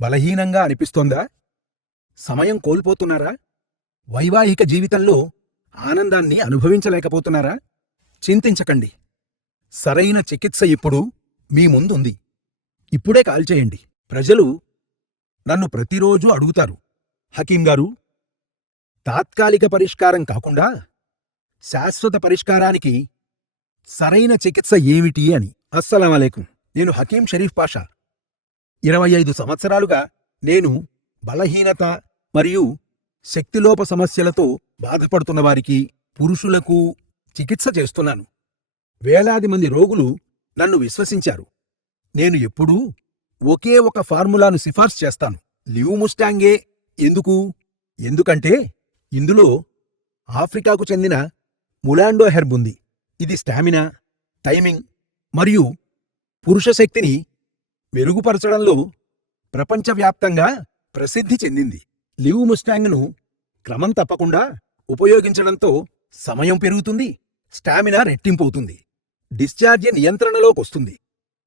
బలహీనంగా అనిపిస్తోందా? సమయం కోల్పోతున్నారా? వైవాహిక జీవితంలో ఆనందాన్ని అనుభవించలేకపోతున్నారా? చింతించకండి. సరైన చికిత్స ఇప్పుడు మీ ముందుంది. ఇప్పుడే కాల్ చేయండి. ప్రజలు నన్ను ప్రతిరోజూ అడుగుతారు, హకీం గారూ, తాత్కాలిక పరిష్కారం కాకుండా శాశ్వత పరిష్కారానికి సరైన చికిత్స ఏమిటి అని. అస్సలాం అలైకుం. నేను హకీం షరీఫ్ పాషా. 25 సంవత్సరాలుగా నేను బలహీనత మరియు శక్తిలోప సమస్యలతో బాధపడుతున్నవారికి, పురుషులకు చికిత్స చేస్తున్నాను. వేలాది మంది రోగులు నన్ను విశ్వసించారు. నేను ఎప్పుడూ ఒకే ఒక ఫార్ములాను సిఫార్సు చేస్తాను. లివ్ముస్టాంగే. ఎందుకు? ఎందుకంటే ఇందులో ఆఫ్రికాకు చెందిన ములాండో హెర్బ్ ఉంది. ఇది స్టామినా, టైమింగ్ మరియు పురుష శక్తిని మెరుగుపరచడంలో ప్రపంచవ్యాప్తంగా ప్రసిద్ధి చెందింది. లివ్ముస్టాంగ్ను క్రమం తప్పకుండా ఉపయోగించడంతో సమయం పెరుగుతుంది, స్టామినా రెట్టింపవుతుంది, డిశ్చార్జ్ నియంత్రణలోకొస్తుంది,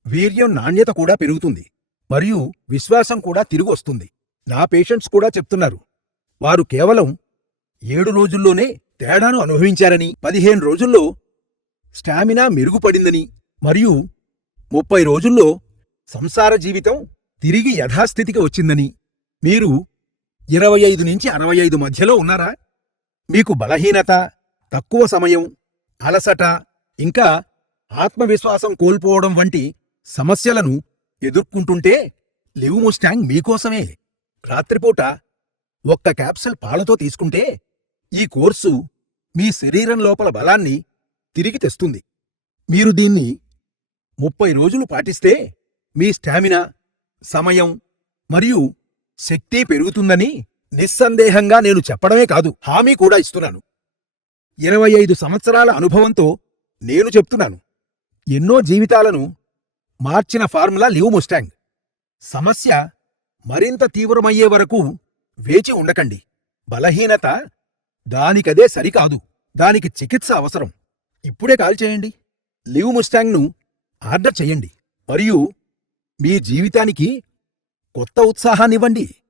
వీర్యం నాణ్యత కూడా పెరుగుతుంది మరియు విశ్వాసం కూడా తిరిగొస్తుంది. నా పేషెంట్స్ కూడా చెప్తున్నారు, వారు కేవలం 7 రోజుల్లోనే తేడాను అనుభవించారని, 15 రోజుల్లో స్టామినా మెరుగుపడిందని మరియు 30 రోజుల్లో సంసార జీవితం తిరిగి యథాస్థితికి వచ్చిందని. మీరు 25 నుంచి 65 మధ్యలో ఉన్నారా? మీకు బలహీనత, తక్కువ సమయం, అలసట ఇంకా ఆత్మవిశ్వాసం కోల్పోవడం వంటి సమస్యలను ఎదుర్కొంటుంటే లివ్ముస్టాంగ్ మీకోసమే. రాత్రిపూట ఒక్క క్యాప్సూల్ పాలతో తీసుకుంటే ఈ కోర్సు మీ శరీరం లోపల బలాన్ని తిరిగి తెస్తుంది. మీరు దీన్ని 30 రోజులు పాటిస్తే మీ స్టామినా, సమయం మరియు శక్తి పెరుగుతుందని నిస్సందేహంగా నేను చెప్పడమే కాదు, హామీ కూడా ఇస్తున్నాను. 25 సంవత్సరాల అనుభవంతో నేను చెప్తున్నాను. ఎన్నో జీవితాలను మార్చిన ఫార్ములా లివ్ముస్టాంగ్. సమస్య మరింత తీవ్రమయ్యే వరకు వేచి ఉండకండి. బలహీనత దానికదే సరికాదు, దానికి చికిత్స అవసరం. ఇప్పుడే కాల్ చేయండి. లివ్ముస్టాంగ్ను ఆర్డర్ చేయండి మరియు మీ జీవితానికి కొత్త ఉత్సాహాన్నివ్వండి.